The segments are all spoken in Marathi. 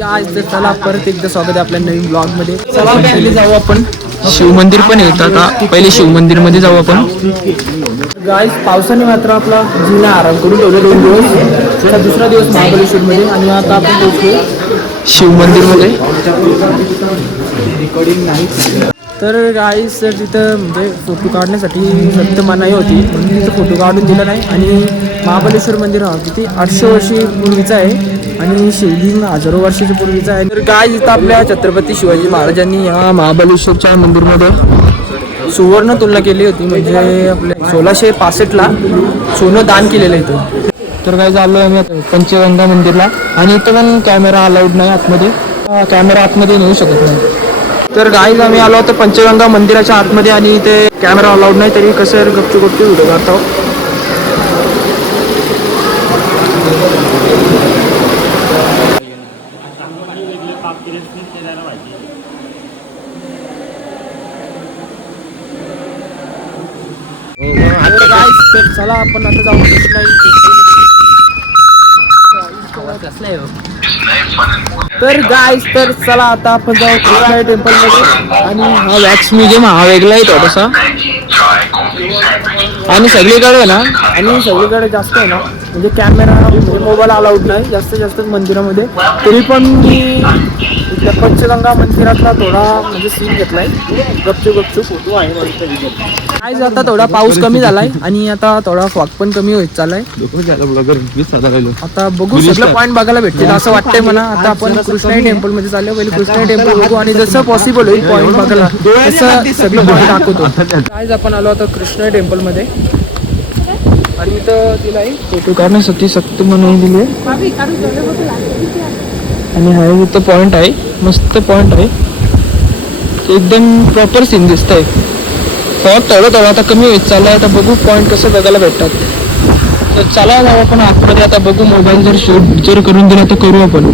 आज तर चला परत एकदा स्वागत आहे आपल्या नवीन ब्लॉगमध्ये चला पहिले जाऊ आपण. शिवमंदिर पण येतं आता. पहिले शिवमंदिरमध्ये जाऊ आपण. गाय पावसाने मात्र आपला जुना आराम करून ठेवले दोन दिवस. आता दुसरा दिवस महाबळेश्वर मध्ये आणि आता आपण पोहोचलो शिवमंदिरमध्ये रेकॉर्डिंग नाही. तर गाईस सर तिथं म्हणजे फोटो काढण्यासाठी सक्त मनाई होती. म्हणून तिथं फोटो काढून दिला नाही. आणि महाबलेश्वर मंदिर हा किती आठशे वर्षी पूर्वीचं आहे. आणि शिवलिंग हजारो वर्षाच्या पूर्वीचं आहे. तर गाय इथं आपल्या छत्रपती शिवाजी महाराजांनी या महाबलेश्वरच्या मंदिरमध्ये सुवर्ण तुलना केली होती. म्हणजे आपल्या सोळाशे पासष्टला सोनं दान केलेलं इथं. तर काय झालो आम्ही आता पंचगंगा मंदिरला. आणि इथं पण कॅमेरा अलाउड नाही आतमध्ये. कॅमेरा आतमध्ये नेऊ शकत नाही. तर गाईज आम्ही आलो होतो पंचगंगा मंदिराच्या आतमध्ये आणि इथे कॅमेरा अलाउड नाही तरी कसं गपचू गपचू व्हिडिओ काढतो. चला आपण आता जाऊ. नाही तर गाईज तर चला आता आपण जाऊ कृष्णाई टेम्पलमध्ये. आणि हा वॅक्स म्युझियम हा वेगळा आहे थोडासा. आणि सगळीकडे आहे ना आणि सगळीकडे जास्त आहे ना म्हणजे कॅमेरा म्हणजे मोबाईल अलाउड नाही जास्तीत जास्त मंदिरामध्ये. तरी पण मी इथल्या पंचगंगा मंदिरातला थोडा म्हणजे सीन घेतलाय. गपचूप गपचूप फोटो आहे काय आता थोडा पाऊस कमी झालाय आणि आता थोडा फॉग पण कमी होत चाललाय. आता बघू सगळं पॉईंट बघायला भेटतील असं वाटतंय मला. आता आपण कृष्णाई टेम्पलमध्ये चाललो पहिले कृष्णाई टेम्पल बघू आणि जसं पॉसिबल होईल पॉईंट बघायला. तसं सगळं पॉईंट दाखवतो. काय आपण आलो आता कृष्णाई टेम्पलमध्ये. आणि इथं तिला फोटो काढण्यासाठी सक्त म्हणून दिली. आणि हा इथं पॉइंट आहे. मस्त पॉइंट आहे. एकदम प्रॉपर सीन दिसत आहे फॉग थोडं थोडं आता कमी होत आहे आता बघू पॉईंट कसं बघायला भेटतात. तर चला जाऊ आपण आतमध्ये. आता बघू मोबाईल जर शूट जर करून दिला तर करू आपण.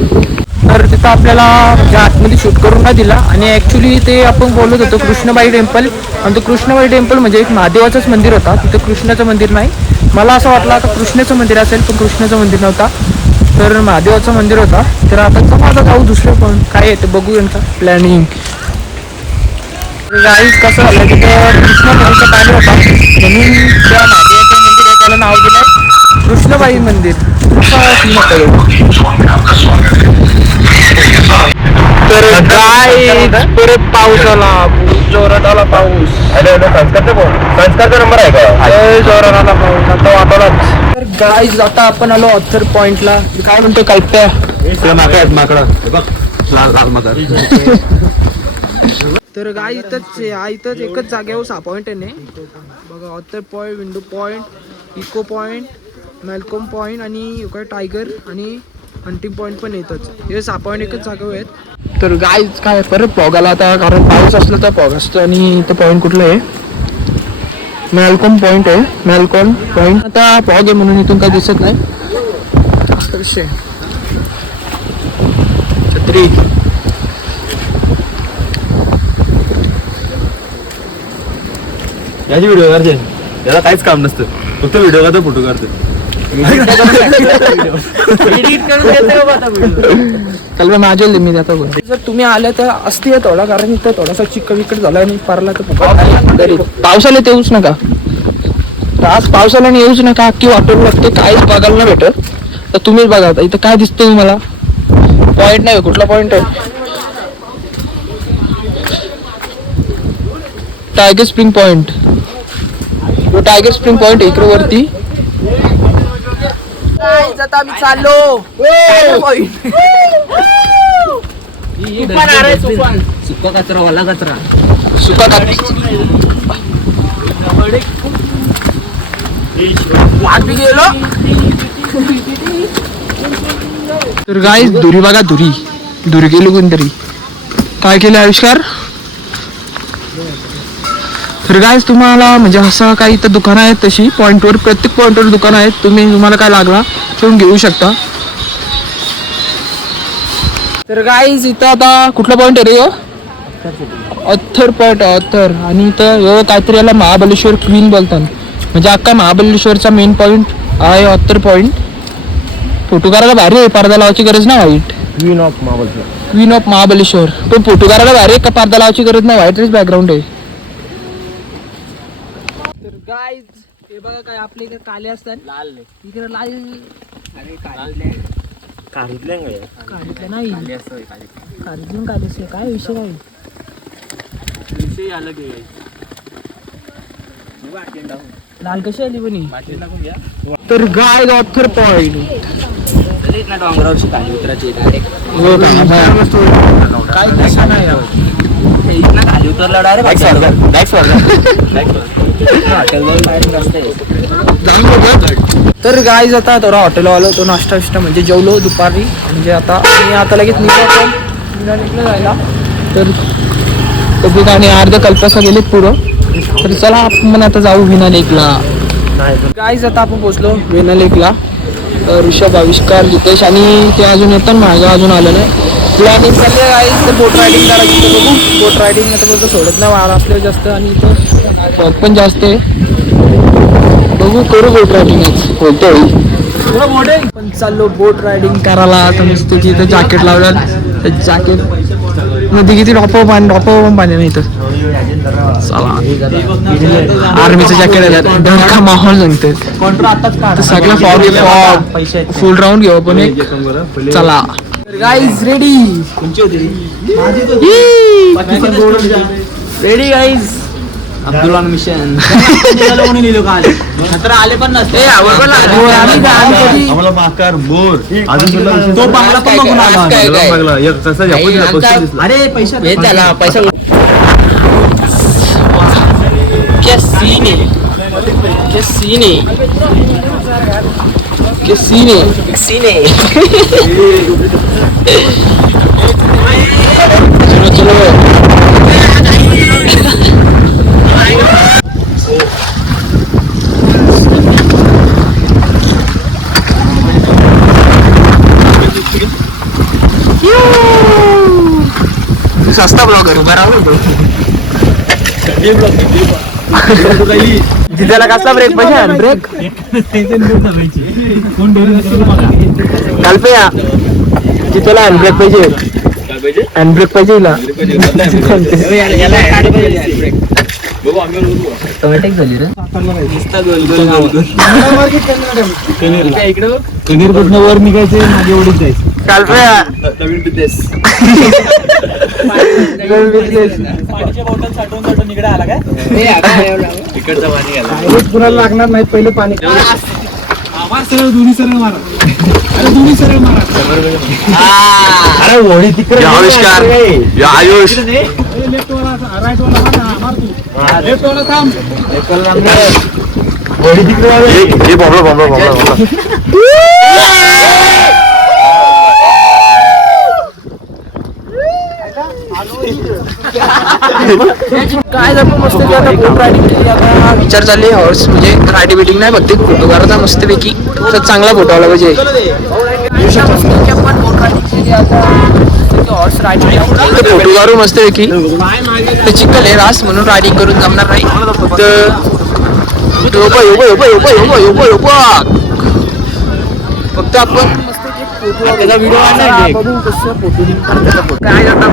तर तिथं आपल्याला म्हणजे आतमध्ये शूट करून नाही दिला. आणि ॲक्च्युली ते आपण बोलत होतो कृष्णबाई टेम्पल आणि तो कृष्णबाई टेम्पल म्हणजे एक महादेवाचंच मंदिर होता. तिथं कृष्णाचं मंदिर नाही. मला असं वाटलं आता कृष्णाचं मंदिर असेल पण कृष्णाचं मंदिर नव्हता. तर महादेवाचं मंदिर होता. तर आता चला आता जाऊ दुसरं पण काय येतं बघू यांचा प्लॅनिंग गाईज कसं झालं तिथं कृष्ण नदीचं पाणी होता. म्हणून त्या महादेवाचं मंदिर आहे त्याला नाव दिलं कृष्णबाई मंदिर. तो. तर काय परत पाऊस आला. जोरात आला पाऊस. संस्कारचा नंबर आहे का? जोरात आला पाऊस. आता वाटलाच. तर गाईज आता आपण आलो अत्तर पॉइंटला काय म्हणतो कल्प्या? तर गाय इथंच आहे हा इथंच एकच जागेवर सहा पॉईंट आहे ने बघा Arthur point window point echo point Malcolm point आणि काय टायगर आणि हंटिंग पॉईंट पण येतच. हे सहा पॉईंट एकच जागेवर आहेत. तर गाय काय परत पॉग आला आता कारण पाऊस असला तर पॉग असतो आणि इथं पॉईंट कुठलं आहे? मॅलकोम पॉईंट आहे. मॅलकोम पॉईंट आता पॉग आहे म्हणून इथून काय दिसत नाही. विषय छत्री. याची व्हिडिओ करते याला काहीच काम नसतं. फक्त व्हिडिओ करतो फोटो करते कल माझ्या मी जातो जर तुम्ही आले तर असते थोडा कारण इथं थोडासा चिक्क विकट झाला आणि पारला तर पावसाळ्यात येऊच नका. आज पावसाळ्याने येऊच नका की वाटून लागते काहीच बघायला नाही भेटत. तर तुम्हीच बघा आता इथं काय दिसतंय तुम्हाला? पॉइंट नाही कुठला पॉइंट आहे? टायगर स्प्रिंग पॉइंट तो टायगर स्प्रिंग पॉइंट इकडे वरती. आता आम्ही चाललो सुका कचरा वाला कचरा सुका काप गेलो तर गाईस दुरी बघा दुरी. दुरी गेलो कोणतरी. काय केलं आविष्कार? तर गायज तुम्हाला म्हणजे असं काही इथं दुकानं आहेत तशी पॉईंटवर प्रत्येक पॉईंटवर दुकानं आहेत. तुम्ही तुम्हाला काय लागला ठेवून घेऊ शकता. तर गाईज इथं आता कुठला पॉईंट आहे रे? अथर पॉईंट अथर आणि इथं ह्यो काहीतरी याला महाबलेश्वर क्वीन बोलतात. म्हणजे अख्खा महाबलेश्वरचा मेन पॉईंट आहे अथर पॉईंट फोटो करायला भारी आहे पडदा लावायची गरज नाही वाईट. Queen of Mahabaleshwar. Queen of Mahabaleshwar तो फोटो काढायला भारी का पडदा लावायची गरज नाही? व्हाईट बॅकग्राऊंड आहे. काय हे बघा काय आपल्या इकडे काले असतात. लाल इकडे लाल. अरे काढितल्या काढितले नाही. काढितून काढले काय विषय काय विषय आलं की. लाल कशी आली बनी? तर गाय ऑथर पॉइंट डोंगरावरची हो काय कशा नाही इथनं खाली उतरला डायरेक्ट तर गाय आता थोडा हॉटेल आलो तो नाश्ता विष्टा म्हणजे जेवलो दुपारी. म्हणजे आता मी आता लगेच निघतो जायला. तर कधी आणि अर्ध कल्पसा गेले पुढं तर चला आपण आता जाऊ विना लेकला. गायज आता आपण पोचलो विना लेकला. तर ऋषभ आविष्कार जितेश आणि ते अजून येतात माझं अजून आलं नाही. प्लॅनिंग चालले गाईज तर बोट रायडिंग करायची बघू. बोट रायडिंग आता बोलतो सोडत नाही वारा असल्यावर जास्त आणि इथं फॉग पण जास्त आहे. बघू करू बोट रायडिंगच होतोय पण चाललो बोट रायडिंग करायला. तर मस्त तिथं जॅकेट लावलं ते जॅकेटमध्ये किती डॉपो पाणी डॉपो पण पाणी नाही इथं. चला. आर्मीचं जॅकेट आहे डर का माहोल सांगतात तर सगळं फॉग फॉग. फुल राऊंड घेऊ आपण एक. चला. Guys ready ready guys Abdul mission आले पण नसते. आम्ही काय- आम्ही कधी आम्हाला माकार बोर. अजून तो बांगला पण बघून आला. काय- काय? अरे पैसा हेच झाला पैसा क्या सीन. है क्या सीन. है क्या सीन. है सीने. चलो चलो. ब्लॉगर उभा राहू जिद्याला कसला ब्रेक पाहिजे? ब्रेक कालपे या जिथेला हँड ब्रेक पाहिजे. हँड ब्रेक पाहिजे. टोमॅटिक झाली रे. वर निघायचे माझे वडील जायचे नवीन बिझनेस. तिकडचा पाणी घ्यायला कुणाला लागणार नाही पहिले पाणी. अरे होळी तिकडे आविष्कार. या आयुष. होळी तिकडे हे बॉम्बला बॉम्बला बॉम्बला काय आपण मस्त की आता बोट रायडिंग केली आता. विचार चालले हॉर्स म्हणजे रायडिंग बिटिंग नाही फक्त फोटो करायचा मस्तपैकी तर चांगला फोटो आला पाहिजे. हॉर्स रायडिंग फोटो काढू मस्तपैकी ते चिकल आहे रास म्हणून रायडिंग करून जमणार नाही. योबा फक्त आपण त्याचा व्हिडिओ आणणार कसं काय आता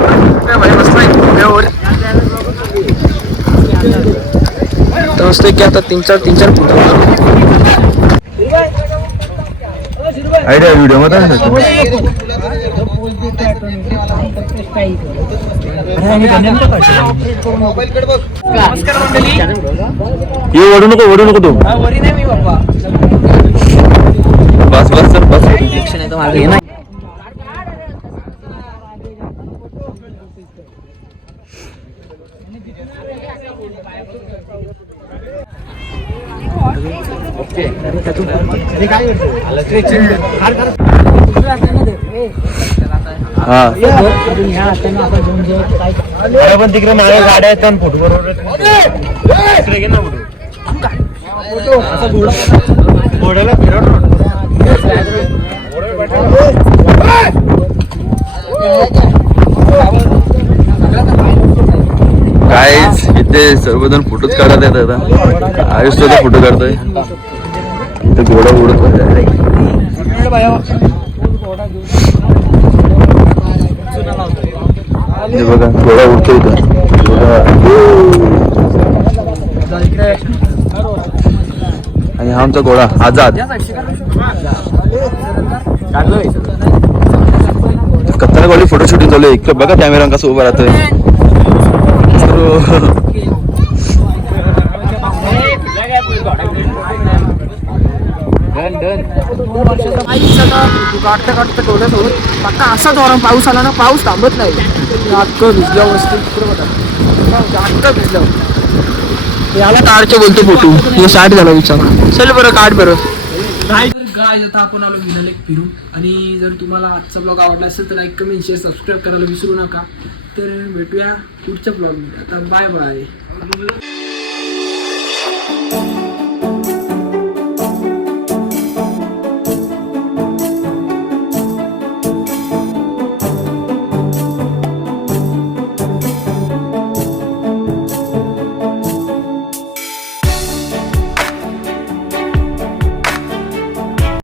तर की आता तीन चार तीन चार फोटो आयडिया व्हिडिओमध्ये ये ओढू नको ओढू नको तू. वरी नाही मी बाप्पा. आहे हा. अरे पण तिकडे माझ्या गाड्या आहेत आणि फोटो बरोबर तिकडे घे ना फोटो. असा घोडा घोड्याला फिरव काहीच इथे सर्वजण फोटोच काढत आहेत आता. आयुष सुद्धा फोटो काढतोय. इथे घोडा उडत बघा घोडा उडतो आणि हा आमचा घोडा आझाद. कत्तरवाली फोटो शूटिंग चालू आहे. इकडे बघा कॅमेरा कसं उभा राहतोय. काढता काढता डोळ्यासोबत पक्का असा जोरात पाऊस आला ना पाऊस थांबत नाही अख्खं भिजलं मस्त इकडं बघा अख्खं भिजलं याला कारचे बोलतो फोटो हे साठ झाला विचार. चल बरं काढ बरं. गाईज आता आपण आलो विनाला एक फिरू आणि जर तुम्हाला आजचा ब्लॉग आवडला असेल तर लाईक कमेंट शेअर सबस्क्राईब करायला विसरू नका. तर भेटूया पुढच्या ब्लॉगमध्ये आता बाय बाय